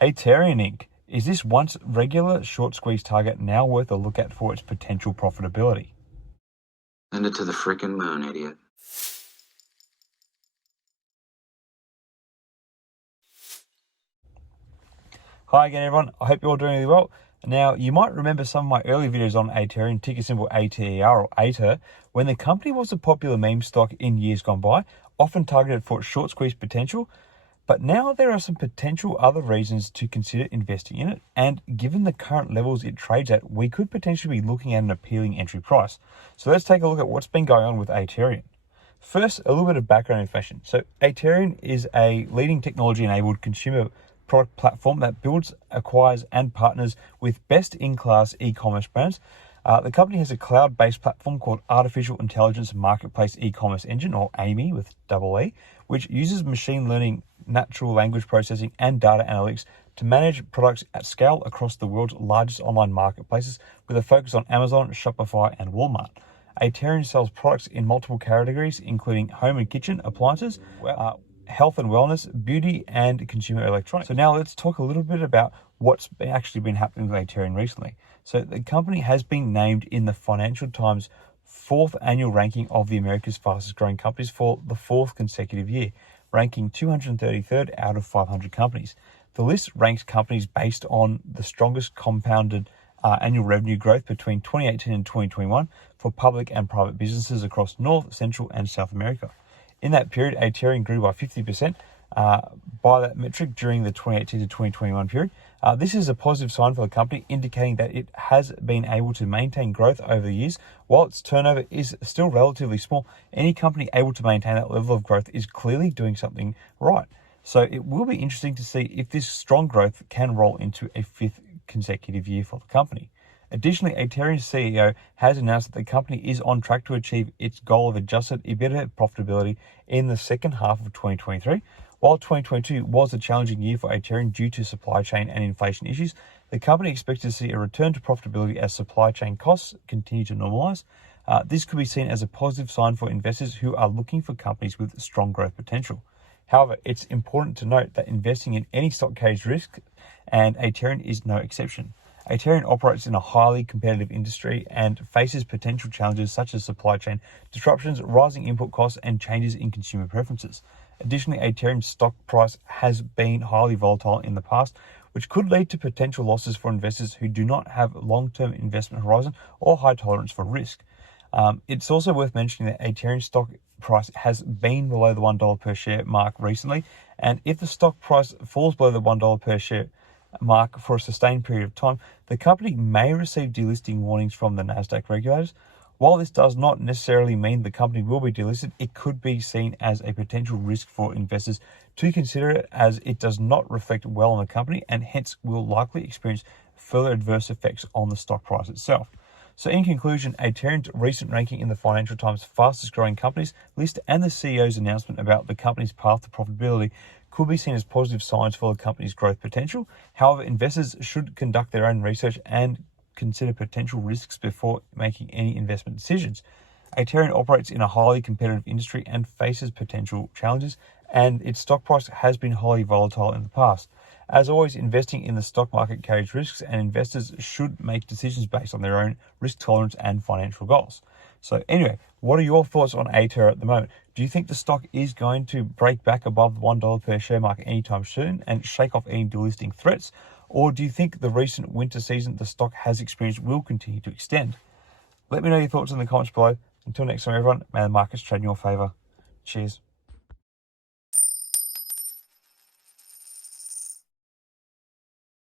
Aterian Inc. Is this once regular short squeeze target now worth a look at for its potential profitability? Send it to the frickin' moon, idiot. Hi again, everyone. I hope you're all doing really well. Now, you might remember some of my early videos on Aterian, ticker symbol ATER or Ater, when the company was a popular meme stock in years gone by, often targeted for its short squeeze potential. But now there are some potential other reasons to consider investing in it, and given the current levels it trades at, we could potentially be looking at an appealing entry price. So let's take a look at what's been going on with Aterian. First, a little bit of background information. So Aterian is a leading technology-enabled consumer product platform that builds, acquires, and partners with best-in-class e-commerce brands. The company has a cloud-based platform called Artificial Intelligence Marketplace E-commerce Engine, or AMI with double E, which uses machine learning, natural language processing, and data analytics to manage products at scale across the world's largest online marketplaces, with a focus on Amazon, Shopify, and Walmart. Aterian sells products in multiple categories, including home and kitchen appliances, health and wellness, beauty, and consumer electronics. So now let's talk a little bit about what's actually been happening with Aterian recently. So the company has been named in the Financial Times 4th annual ranking of the America's fastest growing companies for the 4th consecutive year, ranking 233rd out of 500 companies. The list ranks companies based on the strongest compounded annual revenue growth between 2018 and 2021 for public and private businesses across North, Central, and South America. In that period, Aterian grew by 50% by that metric during the 2018 to 2021 period. This is a positive sign for the company, indicating that it has been able to maintain growth over the years. While its turnover is still relatively small, any company able to maintain that level of growth is clearly doing something right. So it will be interesting to see if this strong growth can roll into a 5th consecutive year for the company. Additionally, Aterian's CEO has announced that the company is on track to achieve its goal of adjusted EBITDA profitability in the second half of 2023. While 2022 was a challenging year for Aterian due to supply chain and inflation issues, the company expects to see a return to profitability as supply chain costs continue to normalize. This could be seen as a positive sign for investors who are looking for companies with strong growth potential. However, it's important to note that investing in any stock carries risk, and Aterian is no exception. Aterian operates in a highly competitive industry and faces potential challenges such as supply chain disruptions, rising input costs, and changes in consumer preferences. Additionally, Aterian's stock price has been highly volatile in the past, which could lead to potential losses for investors who do not have long-term investment horizon or high tolerance for risk. It's also worth mentioning that Aterian's stock price has been below the $1 per share mark recently, and if the stock price falls below the $1 per share mark for a sustained period of time, the company may receive delisting warnings from the Nasdaq regulators. While this does not necessarily mean the company will be delisted, it could be seen as a potential risk for investors to consider it, as it does not reflect well on the company and hence will likely experience further adverse effects on the stock price itself. So in conclusion, Aterian's recent ranking in the Financial Times fastest growing companies list and the CEO's announcement about the company's path to profitability could be seen as positive signs for the company's growth potential. However, investors should conduct their own research and consider potential risks before making any investment decisions. Aterian operates in a highly competitive industry and faces potential challenges, and its stock price has been highly volatile in the past. As always, investing in the stock market carries risks, and investors should make decisions based on their own risk tolerance and financial goals. So anyway, what are your thoughts on Ater at the moment? Do you think the stock is going to break back above the $1 per share mark anytime soon and shake off any delisting threats? Or do you think the recent winter season the stock has experienced will continue to extend? Let me know your thoughts in the comments below. Until next time, everyone, may the markets trade in your favor. Cheers.